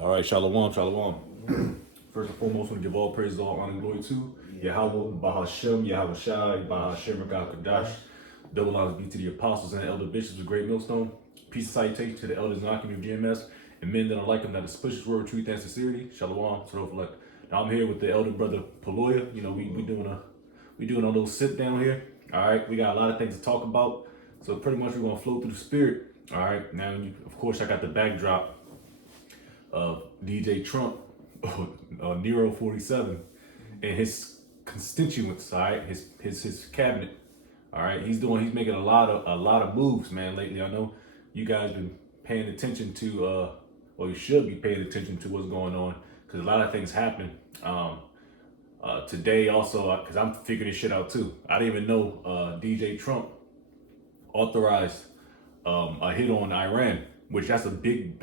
All right, shalom, shalom. First and foremost, we give all praise, all honor, and glory to Yahweh, Bahashem, Yahweh Shai, Bahashem, Kadash. Double honors be to the apostles and the elder bishops of Great Millstone. Peace and salutation to the elders and occupants of GMS and men that are like them that disperses word, truth, and sincerity. Shalom, Shalom. Now I'm here with the elder brother Paloya. You know, we doing a little sit down here. All right, we got a lot of things to talk about. So pretty much we're gonna flow through the spirit. All right, now of course I got the backdrop of DJ Trump, Nero 47, and his constituents. All right, his cabinet. All right, he's making a lot of moves, man. Lately, I know you guys been paying attention to, or you should be paying attention to what's going on, because a lot of things happen. Today also, because I'm figuring this shit out too. I didn't even know DJ Trump authorized a hit on Iran, which that's a big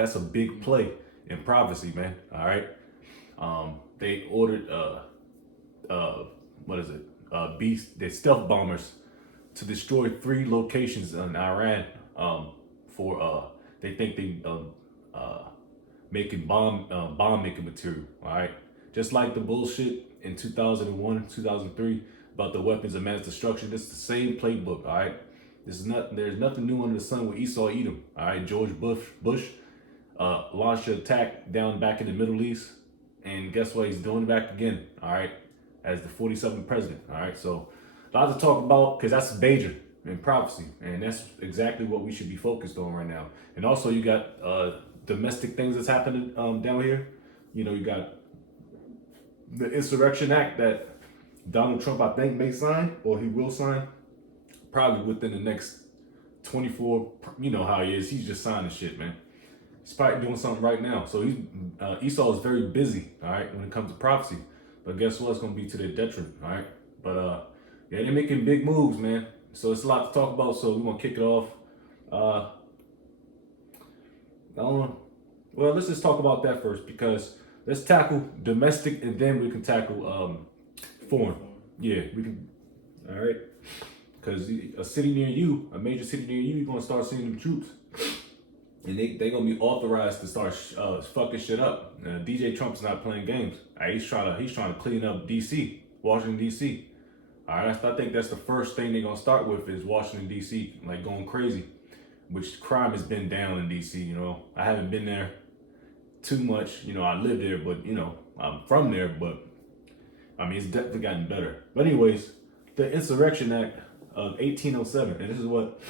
play in prophecy, man. All right, they ordered the stealth bombers to destroy 3 locations in Iran for they think they making bomb making material. All right, just like the bullshit in 2001, 2003 about the weapons of mass destruction. This is the same playbook. All right, there's nothing new under the sun with Esau Edom. All right, George Bush launched an attack down back in the Middle East, and guess what? He's doing it back again. All right, as the 47th president. All right, so a lot to talk about because that's major in prophecy, and that's exactly what we should be focused on right now. And also, you got domestic things that's happening down here. You know, you got the Insurrection Act that Donald Trump, I think, may sign, or he will sign, probably within the next 24. You know how he is. He's just signing shit, man. He's probably doing something right now. So Esau is very busy, all right, when it comes to prophecy. But guess what? It's going to be to their detriment, all right? But yeah, they're making big moves, man. So it's a lot to talk about. So we're going to kick it off. Well, let's just talk about that first, because let's tackle domestic and then we can tackle foreign. Yeah, we can. All right. Because a city near you, a major city near you, you're going to start seeing them troops. And they're going to be authorized to start fucking shit up. DJ Trump's not playing games. He's trying to clean up D.C., Washington, D.C. All right, I think that's the first thing they're going to start with is Washington, D.C., like going crazy, which crime has been down in D.C., you know. I haven't been there too much. You know, I live there, but, you know, I'm from there, but, I mean, it's definitely gotten better. But anyways, the Insurrection Act of 1807, and this is what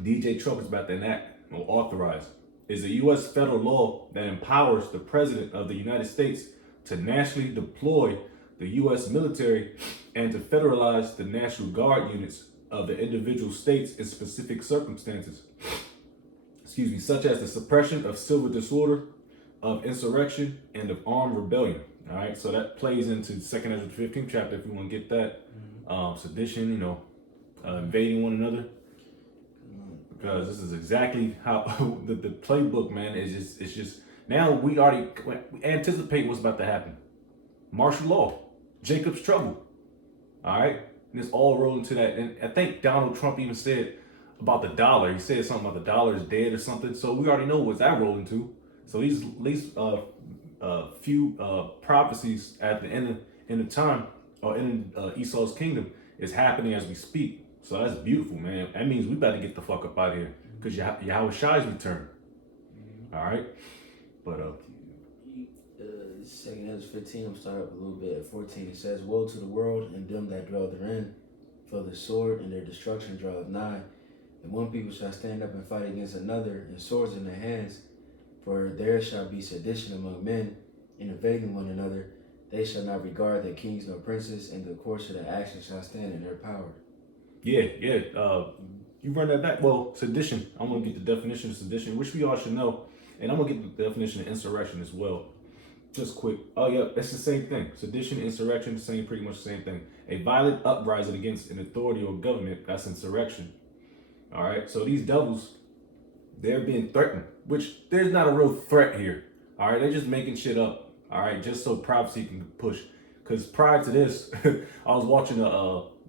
DJ Trump is about to enact or authorize, is a U.S. federal law that empowers the President of the United States to nationally deploy the U.S. military and to federalize the National Guard units of the individual states in specific circumstances, such as the suppression of civil disorder, of insurrection, and of armed rebellion. All right, so that plays into 2nd Ezra 15th chapter if you want to get that. Sedition, you know, invading one another. Because this is exactly how the playbook, man, it's just now we anticipate what's about to happen. Martial law, Jacob's trouble. All right, and it's all rolling to that. And I think Donald Trump even said about the dollar. He said something about the dollar is dead or something. So we already know what's that rolling to. So these at least few prophecies at the end of time or in Esau's kingdom is happening as we speak. So that's beautiful, man. That means we better get the fuck up out of here because Yahweh Shai's return. All right, but 2nd Ezra 15, I'm starting up a little bit at 14. It says, "Woe to the world and them that dwell therein, for the sword and their destruction draweth nigh. And one people shall stand up and fight against another, and swords in their hands. For there shall be sedition among men, and invading one another. They shall not regard their kings nor princes, and the course of their action shall stand in their power." Yeah. You run that back. Well, sedition. I'm gonna get the definition of sedition, which we all should know, and I'm gonna get the definition of insurrection as well. Just quick. Oh yeah, it's the same thing. Sedition, insurrection, pretty much the same thing. A violent uprising against an authority or government. That's insurrection. All right. So these devils, they're being threatened, which there's not a real threat here. All right. They're just making shit up. All right. Just so prophecy can push. Because prior to this, I was watching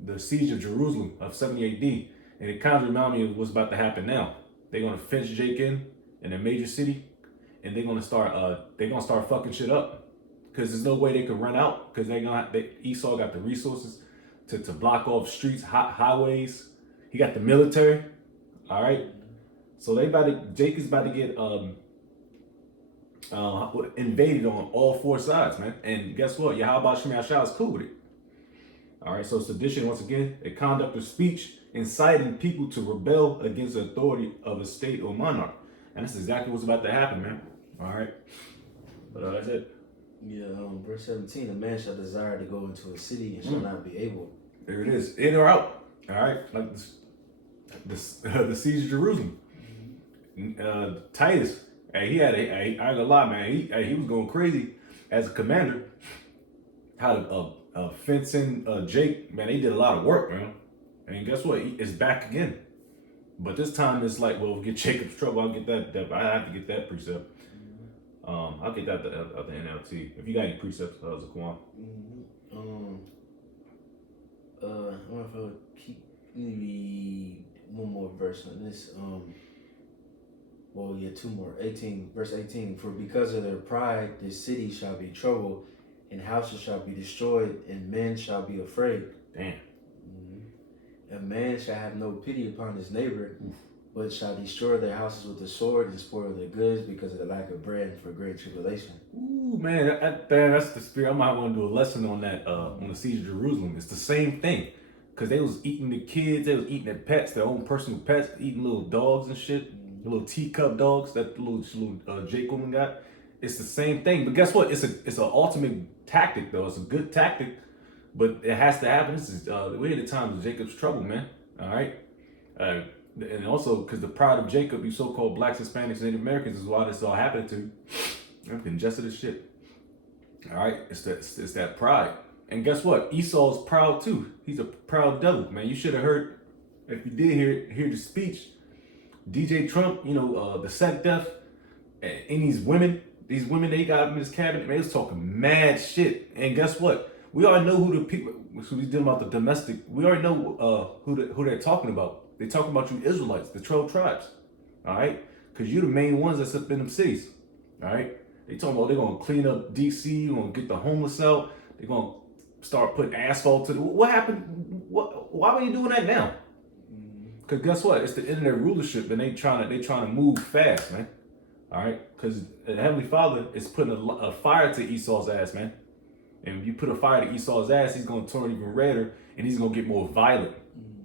the siege of Jerusalem of 70 AD, and it kind of reminded me of what's about to happen now. They're going to fence Jake in a major city, and they're gonna start fucking shit up, because there's no way they could run out, because Esau got the resources to block off streets, highways. He got the military. All right, so Jacob's about to get invaded on all four sides, man. And guess what? Yahweh Shem Yahshua is cool with it. All right, so sedition, once again, a conduct of speech inciting people to rebel against the authority of a state or monarch. And that's exactly what's about to happen, man. All right, but that's it. Yeah, verse 17, a man shall desire to go into a city and shall not be able. There it is, in or out. All right, like the siege of Jerusalem. Titus, hey, he had I ain't gonna lie, man. He was going crazy as a commander. How to fence in Jake, man. They did a lot of work, man. And guess what? It's back again. But this time it's like, well, get Jacob's trouble. I'll get that. I have to get that precept. I'll get that at the NLT. If you got any precepts, Zaquan. I wonder if I would read one more verse on this. Two more. 18, verse 18. For because of their pride, this city shall be troubled, and houses shall be destroyed, and men shall be afraid. Damn. A man shall have no pity upon his neighbor, but shall destroy their houses with the sword and spoil their goods because of the lack of bread for great tribulation. Ooh, man, that's the spirit. I might want to do a lesson on that, on the siege of Jerusalem. It's the same thing. Because they was eating the kids, they was eating their pets, their own personal pets, eating little dogs and shit, little teacup dogs that the little Jake woman got. It's the same thing. But guess what? It's an ultimate tactic, though. It's a good tactic, but it has to happen. This is we're at the time of Jacob's trouble, man. All right? And also, because the pride of Jacob, you so-called blacks, Hispanics, Native Americans, is why this all happened to. I'm congested as shit. All right? It's that pride. And guess what? Esau's proud too. He's a proud devil, man. You should have heard, if you did hear the speech, DJ Trump, the sect death, and these women they got up in his cabinet, man, they was talking mad shit. And guess what? We already know who the people, so he's dealing about the domestic, we already know who they're talking about. They're talking about you Israelites, the 12 tribes, all right? Because you're the main ones that's up in them cities, all right? They talking about they're going to clean up D.C., they're going to get the homeless out, they're going to start putting asphalt to the, what happened? Why are you doing that now? Because guess what? It's the end of their rulership, and they trying to move fast, man. All right, because the Heavenly Father is putting a fire to Esau's ass, man. And when you put a fire to Esau's ass, he's gonna turn even redder, and he's gonna get more violent.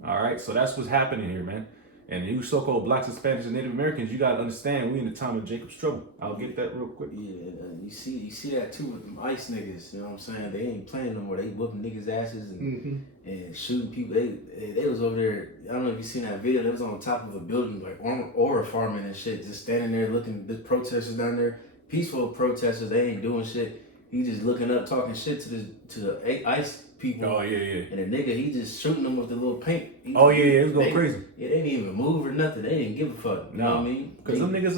All right, so that's what's happening here, man. And you so-called blacks, Hispanics, and Native Americans, you gotta understand we in the time of Jacob's trouble. I'll get that real quick. Yeah, you see that too with them ICE niggas. You know what I'm saying? They ain't playing no more. They whooping niggas' asses and shooting people. They was over there. I don't know if you seen that video. They was on top of a building like aura farming and shit, just standing there looking. The protesters down there, peaceful protesters. They ain't doing shit. He just looking up, talking shit to the ICE people. Oh yeah. And the nigga, he just shooting them with the little paint. It was going crazy. Yeah, they didn't even move or nothing. They didn't give a fuck. You know what I mean? Because them niggas,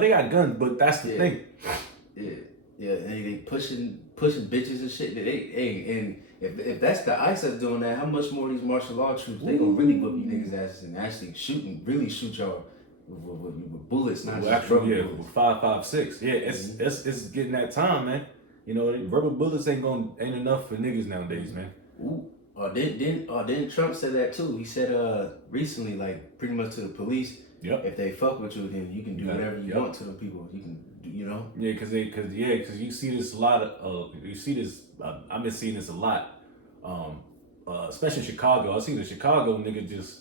they got guns, but that's the thing. Yeah, and they pushing bitches and shit. And if that's the ICE that's doing that, how much more these martial law troops, they gonna really whoop you niggas' asses and actually really shoot y'all with bullets, not just rubber bullets. With 5.56. Yeah, it's getting that time, man. Rubber bullets ain't enough for niggas nowadays, man. Didn't Trump say that too? He said recently, like pretty much to the police, if they fuck with you, then you can do whatever you want to them people. You can, Yeah, because you see this a lot of I've been seeing this a lot, especially in Chicago. I've seen a Chicago nigga just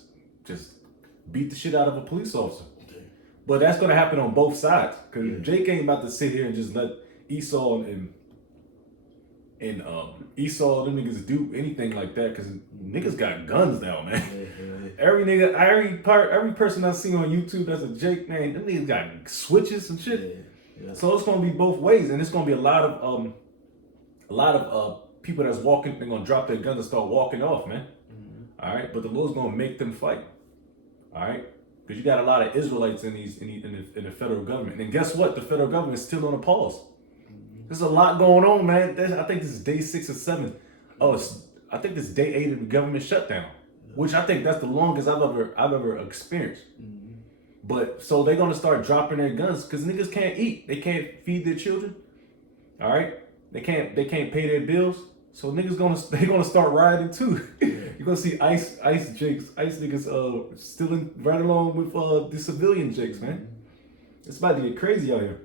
beat the shit out of a police officer. Okay. But that's gonna happen on both sides, because Jake ain't about to sit here and just let Esau and Esau, them niggas do anything like that, because niggas got guns now, man. Every nigga, every person I see on YouTube that's a Jake, man, them niggas got switches and shit. So it's gonna be both ways, and it's gonna be a lot of people that's walking. They're gonna drop their guns and start walking off, man. All right, but the Lord's gonna make them fight. All right, because you got a lot of Israelites in the federal government, and guess what? The federal government is still on a pause. There's a lot going on, man. I think this is day 6 or 7. I think this is day 8 of the government shutdown, which I think that's the longest I've ever experienced. But so they're gonna start dropping their guns because niggas can't eat. They can't feed their children. All right, they can't pay their bills. So they gonna start rioting too. You're gonna see ice niggas stealing right along with the civilian jakes, man. It's about to get crazy out here.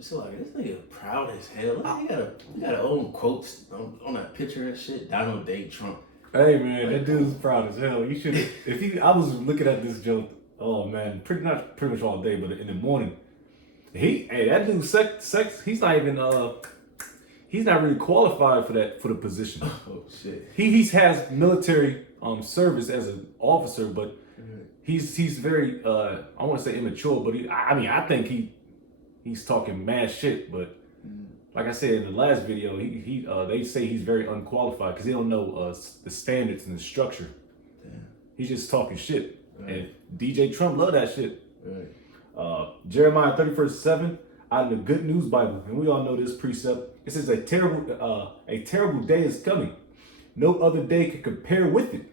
So like this nigga proud as hell. Look, he got a old quotes on that picture and shit. Donald J. Trump. Hey man, that dude's proud as hell. You should I was looking at this joke. Oh man, pretty much all day, but in the morning, that dude sex. He's not even he's not really qualified for the position. Oh shit. He has military service as an officer, but he's very I want to say immature, but I think he's talking mad shit, but. Like I said in the last video, they say he's very unqualified because he don't know the standards and the structure. Damn. He's just talking shit. Right. And DJ Trump love that shit. Right. Jeremiah 31:7 out of the Good News Bible, and we all know this precept. It says a terrible day is coming. No other day can compare with it.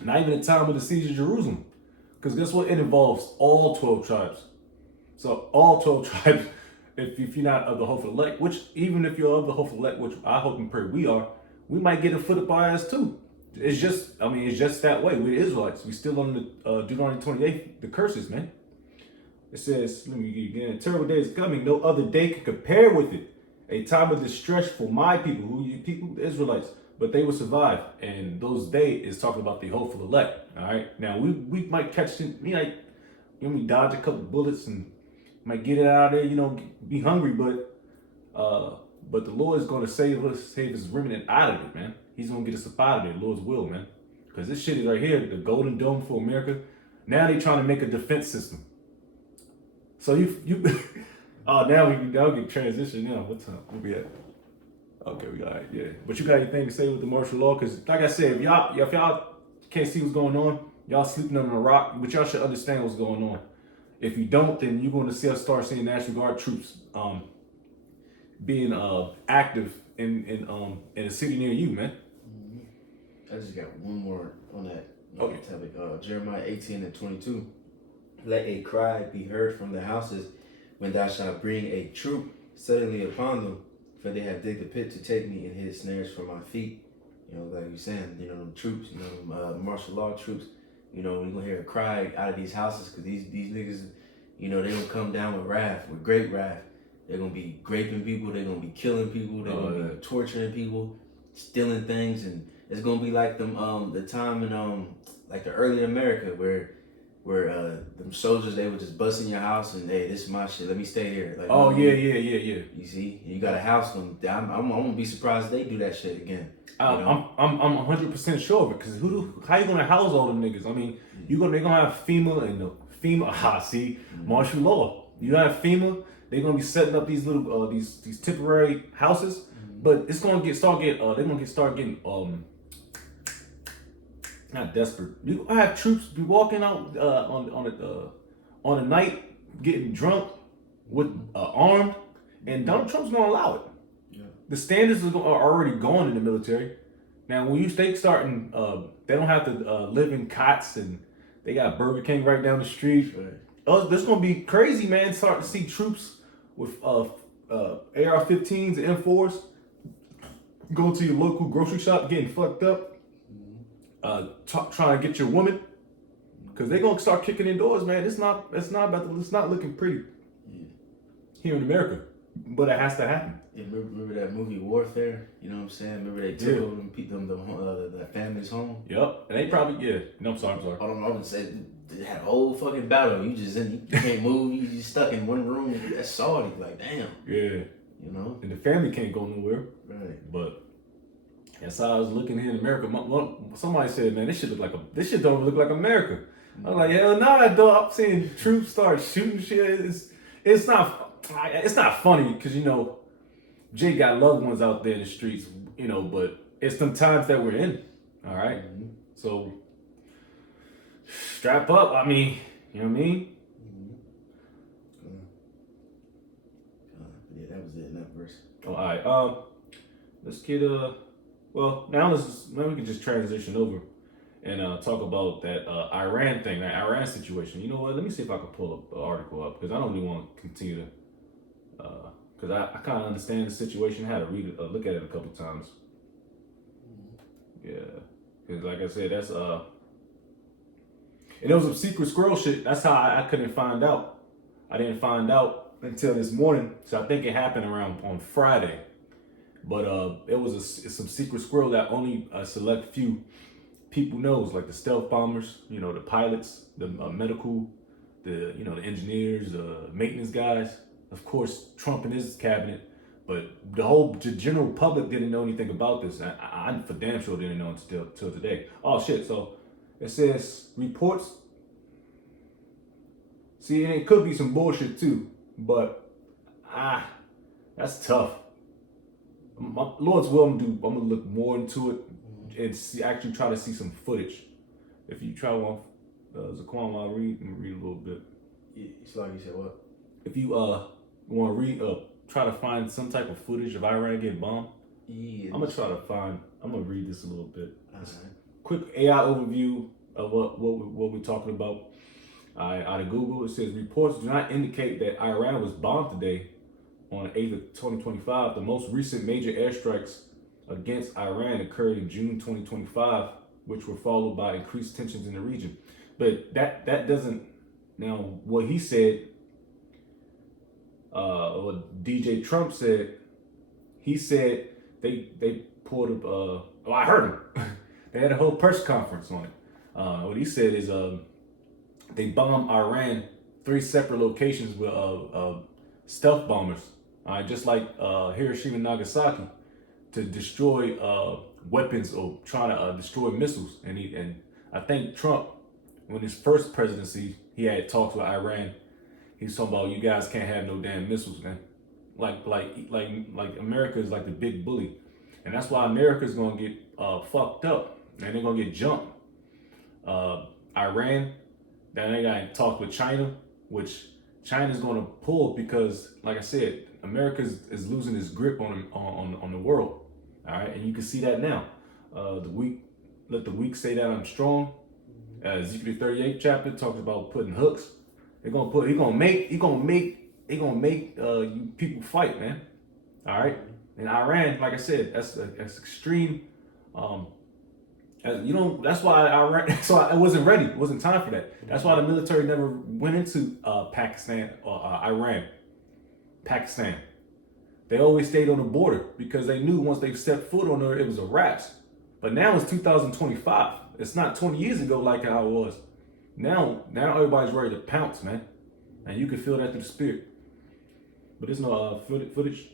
Not even the time of the siege of Jerusalem, because guess what? It involves all 12 tribes. So all 12 tribes. If you're not of the hopeful elect, which even if you're of the hopeful elect, which I hope and pray we are, we might get a foot up our ass too. It's just that way. We're Israelites. We still on the Deuteronomy 28, the curses, man. It says, let me get again, a terrible day is coming. No other day can compare with it. A time of distress for my people, the Israelites, but they will survive. And those days is talking about the hopeful elect. All right. Now we might catch we dodge a couple bullets and might get it out of there, be hungry, but the Lord is going to save his remnant out of it, man. He's going to get us up out of there, Lord's will, man. Because this shit is right here, the Golden Dome for America. Now they trying to make a defense system. So now we can transition now. What time? Where we at? Okay, we got it, yeah. But you got anything to say with the martial law? Because like I said, if y'all can't see what's going on, y'all sleeping on a rock, but y'all should understand what's going on. If you don't, then you're going to see us start seeing National Guard troops being active in a city near you, man. I just got one more on that topic. Jeremiah 18:22. Let a cry be heard from the houses when thou shalt bring a troop suddenly upon them, for they have digged a pit to take me and hid snares for my feet. Like you're saying, them troops, martial law troops. We're gonna hear a cry out of these houses because these niggas, they're gonna come down with wrath, with great wrath. They're gonna be raping people, they're gonna be killing people, they're gonna be torturing people, stealing things, and it's gonna be like the time in like the early America where them soldiers, they would just bust in your house and, hey, this is my shit, let me stay here. Like, yeah. You see, you got a house. I'm gonna be surprised if they do that shit again. I'm 100% sure of it, because how you gonna house all them niggas? I mean, they're gonna have FEMA and the FEMA. Martial law. You have FEMA. They're gonna be setting up these little these temporary houses, but it's gonna start getting not desperate. You gonna have troops be walking out on a night getting drunk with armed, and Donald Trump's gonna allow it. The standards are already gone in the military. Now, when they starting, they don't have to live in cots, and they got Burger King right down the street. Right. Oh, this gonna be crazy, man. Starting to see troops with AR-15s and M4s go to your local grocery shop getting fucked up, trying to get your woman, because they're gonna start kicking in doors, man. It's not looking pretty here in America, but it has to happen. Yeah, remember that movie Warfare? You know what I'm saying? Remember they took them the family's home? Yep. And they probably, No, I'm sorry. I don't know. I said they had a whole fucking battle. You can't move. You just stuck in one room. That's Saudi. Like, damn. Yeah. And the family can't go nowhere. Right. But that's how I was looking here in America. Somebody said, man, this shit don't look like America. I was like, hell no, I don't. I'm seeing troops start shooting shit. It's not funny because Jay got loved ones out there in the streets, but it's them times that we're in. All right. So strap up. I mean, you know what I mean? Yeah, that was it in that verse. Oh, all right. Let's get now we can just transition over. and talk about that Iran thing, that Iran situation. You know what? Let me see if I can pull up the article up because I don't really want to continue to, because I kind of understand the situation. I had to read it, look at it a couple times. Yeah, because like I said, that's and it was some secret squirrel shit. That's how I couldn't find out. I didn't find out until this morning, so I think it happened around on Friday. But it was some secret squirrel that only a select few people knows, like the stealth bombers, you know, the pilots, the medical, the the engineers, the maintenance guys. Of course, Trump and his cabinet, but the whole general public didn't know anything about this. I for damn sure didn't know until today. Oh shit! So it says reports. See, and it could be some bullshit too, but that's tough. My Lord's will, I'm gonna look more into it and see, actually try to see some footage. If you try one, Zaquan, I'll read a little bit. It's like you said what? If you want to read, try to find some type of footage of Iran getting bombed. Yeah. I'm gonna read this a little bit. Right. Quick AI overview of what we're talking about. Out of Google, it says reports do not indicate that Iran was bombed today on 8th of 2025. The most recent major airstrikes against Iran occurred in June 2025, which were followed by increased tensions in the region. But that doesn't. Now, what he said, what DJ Trump said, he said they pulled up. Oh, I heard him. They had a whole press conference on it. What he said is they bombed Iran 3 separate locations with stealth bombers, just like Hiroshima and Nagasaki, to destroy weapons or try to destroy missiles. And I think Trump, when his first presidency, he had talks with Iran. He was talking about, you guys can't have no damn missiles, man. Like America is like the big bully, and that's why America's gonna get fucked up, and they're gonna get jumped. Iran, then they got talked with China, which China's gonna pull because, like I said, America is losing its grip on the world. All right, and you can see that now. Let the weak say that I'm strong. Ezekiel 38 chapter talks about putting hooks. He gonna make you people fight, man. All right, and Iran, like I said, that's extreme. That's why Iran. So it wasn't ready. It wasn't time for that. That's why the military never went into Pakistan or Iran. Pakistan. They always stayed on the border because they knew once they stepped foot on there, it was a wrap. But now it's 2025. It's not 20 years ago like how it was. Now everybody's ready to pounce, man, and you can feel that through the spirit. But there's no footage.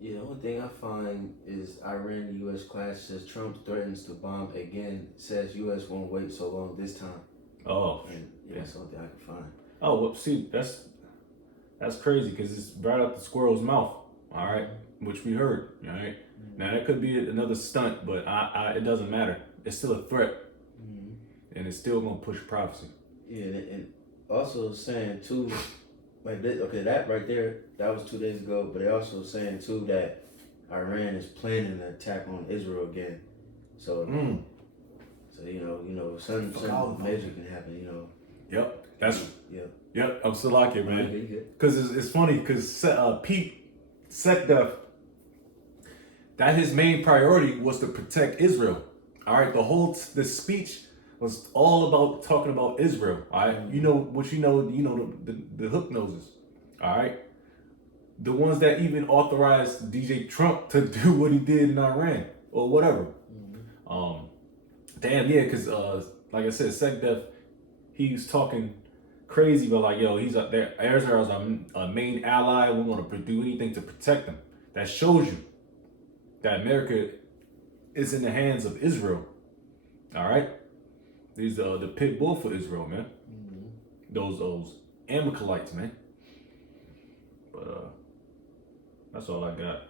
Yeah, the only thing I find is Iran U.S. clash says Trump threatens to bomb again. Says U.S. won't wait so long this time. Oh, and yeah, that's the only thing I can find. Oh, well, see, that's crazy because it's right out the squirrel's mouth. All right, which we heard. All right, now that could be another stunt, but it doesn't matter. It's still a threat, and it's still gonna push prophecy. Yeah, and also saying too, like this, okay, that right there, that was 2 days ago. But they're also saying too that Iran is planning an attack on Israel again. So, so something major can happen. Yep, that's yep. Yep, I'm still like it, man. Okay, Because it's funny because Pete Sekdef, that his main priority was to protect Israel. All right, the speech was all about talking about Israel. All right, the hook noses. All right, the ones that even authorized DJ Trump to do what he did in Iran or whatever. Because like I said, Sekdef, he's talking crazy, but like, yo, he's up there. Israel's our main ally. We're gonna do anything to protect them. That shows you that America is in the hands of Israel. All right, these the pit bull for Israel, man. Those Amalekites, man. But that's all I got.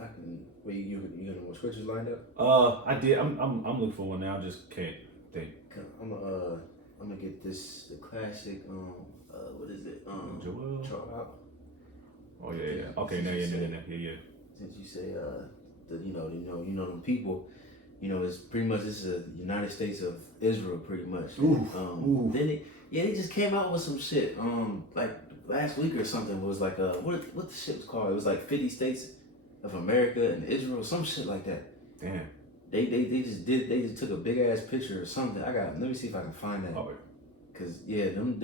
I can. Wait, you got more scriptures lined up? I did. I'm looking for one now. I just can't think. I'm gonna get the classic. What is it? Joel. Chart out. Oh yeah. Okay, yeah. Since you say them people. It's pretty much this is the United States of Israel, pretty much. Ooh. Then they just came out with some shit. Like last week or something was like what the shit was called? It was like 50 states of America and Israel, some shit like that. Damn. They just took a big ass picture or something. Let me see if I can find that. Cause yeah, them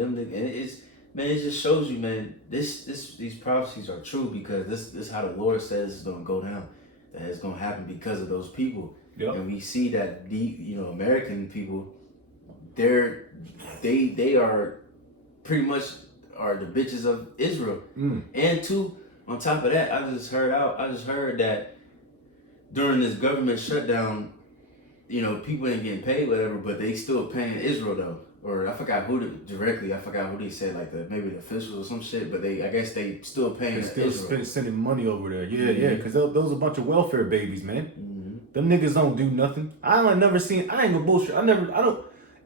and it just shows you, man, these prophecies are true because this is how the Lord says it's gonna go down. That it's gonna happen because of those people. Yep. And we see that American people, they are pretty much are the bitches of Israel. And two, on top of that, I just heard that during this government shutdown, people ain't getting paid whatever, but they still paying Israel though. Or I forgot who they said, like maybe the officials or some shit, but I guess they still paying Israel. Sending money over there. Yeah, because those are a bunch of welfare babies, man. Them niggas don't do nothing. I ain't gonna bullshit.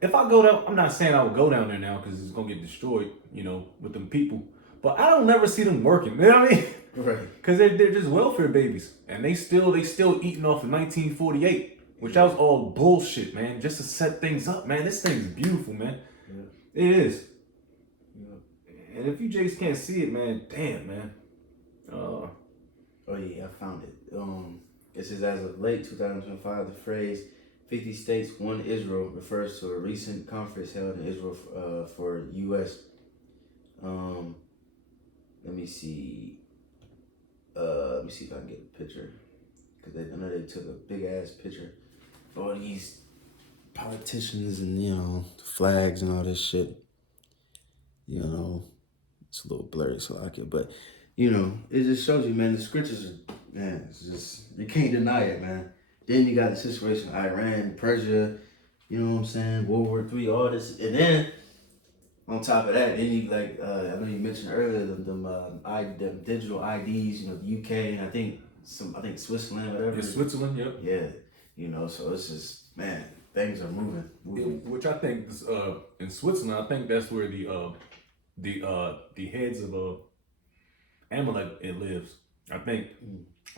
If I go down, I'm not saying I would go down there now because it's gonna get destroyed, with them people. But I don't never see them working. You know what I mean? Right. Because they're just welfare babies. And they still eating off of 1948. Which that was all bullshit, man. Just to set things up, man. This thing's beautiful, man. Yeah. It is. Yeah. And if you just can't see it, man, damn, man. Oh yeah, I found it. It says as of late 2025, the phrase 50 states, one Israel refers to a recent conference held in Israel for U.S. Let me see. Let me see if I can get a picture. Because I know they took a big ass picture. All these politicians and the flags and all this shit. It's a little blurry, so I can. But it just shows you, man. The scriptures are, man. It's just you can't deny it, man. Then you got the situation of Iran, Persia. You know what I'm saying? World War III, all this, and then on top of that, then you I know you mentioned earlier them digital IDs. The UK and I think Switzerland, whatever. Yeah, Switzerland, yep. Yeah. So it's just, man, things are moving. Which I think in Switzerland, I think that's where the heads of Amalek it lives. I think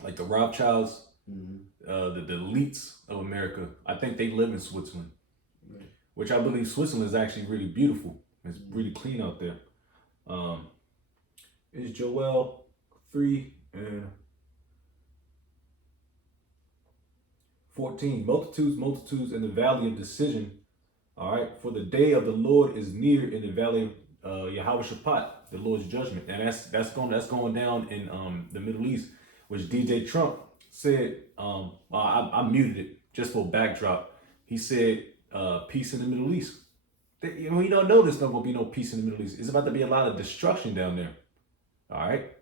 like the Rothschilds, the elites of America. I think they live in Switzerland, which I believe Switzerland is actually really beautiful. It's really clean out there. It's Joel 3 and 14, multitudes in the valley of decision. All right, for the day of the Lord is near in the valley of Yahweh Shaphat, the Lord's judgment, and that's going down in the Middle East, which DJ Trump said. I muted it just for backdrop. He said, "Peace in the Middle East." We don't know there's not gonna be no peace in the Middle East. It's about to be a lot of destruction down there. All right,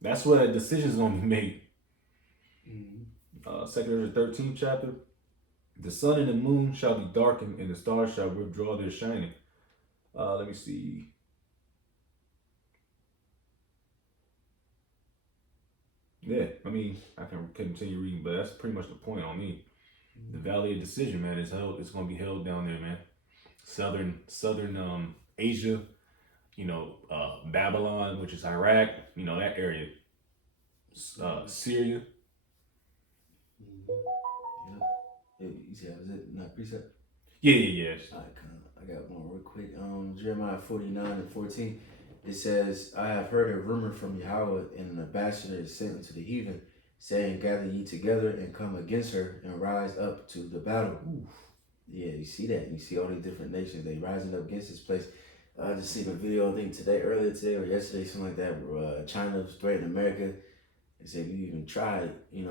that's where that decision is gonna be made. 2 13th chapter. The sun and the moon shall be darkened, and the stars shall withdraw their shining. Let me see. Yeah, I mean, I can continue reading, but that's pretty much the point on me. The Valley of Decision, man, it's going to be held down there, man. Southern Asia, Babylon, which is Iraq, that area. Syria. You said, was it not precept? Yeah. I got one real quick. Jeremiah 49 and 14. It says, I have heard a rumor from Yahweh, and an ambassador is sent unto the heathen, saying, gather ye together and come against her and rise up to the battle. Ooh. Yeah, you see that. You see all these different nations, they rising up against this place. I just seen a video, I think earlier today or yesterday, something like that, where China was threatening America. They said, if you even try it, we ain't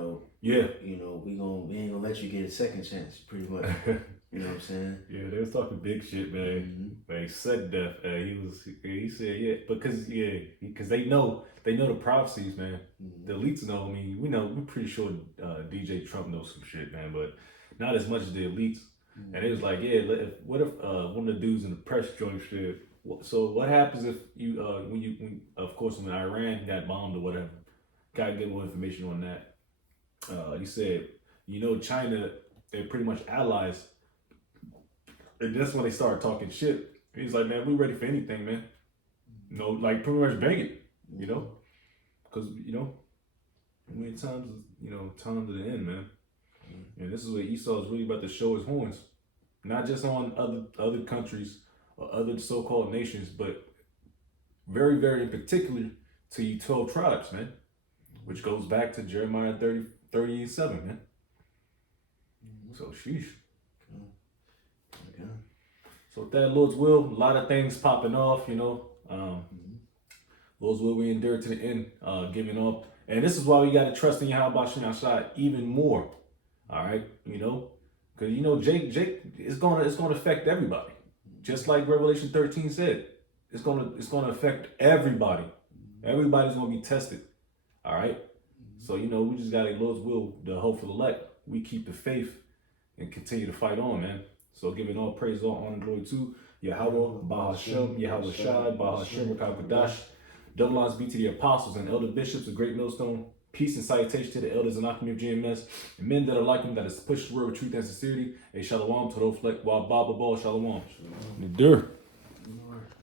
gonna let you get a second chance, pretty much. You know what I'm saying? Yeah, they was talking big shit, man. Like sudden death. He said, because they know the prophecies, man. The elites know. I mean, we're pretty sure DJ Trump knows some shit, man, but not as much as the elites. And it was like, what if one of the dudes in the press joint said, so what happens if you when Iran got bombed or whatever? Gotta get more information on that. He said, China, they're pretty much allies. And that's when they started talking shit. He's like, man, we ready for anything, man. Like pretty much bang it, because, How many times, time to the end, man. And this is where Esau is really about to show his horns. Not just on other countries or other so-called nations, but very, very in particular to you 12 tribes, man. Which goes back to Jeremiah 37, man. So, sheesh. Okay. So, with that, Lord's will, a lot of things popping off, Lord's will, we endure to the end, giving up. And this is why we got to trust in Yahweh Shem Shai even more. All right, because Jake, it's gonna affect everybody, just like Revelation 13 said. It's gonna affect everybody. Everybody's gonna be tested. All right, so we just gotta Lord's will, the hopeful elect. We keep the faith and continue to fight on, man. So giving all praise, all honor, and glory to Yahweh, Bahashem, Yahweh Shai, Bahashem, Rakakadash. Double honors be to the apostles and elder bishops of Great Millstone. Peace and salutation to the elders and Akim of GMS and men that are like them, that is pushed the word with truth and sincerity. A shalom to those fleck, wa ba ba ba, shalom. Nadir.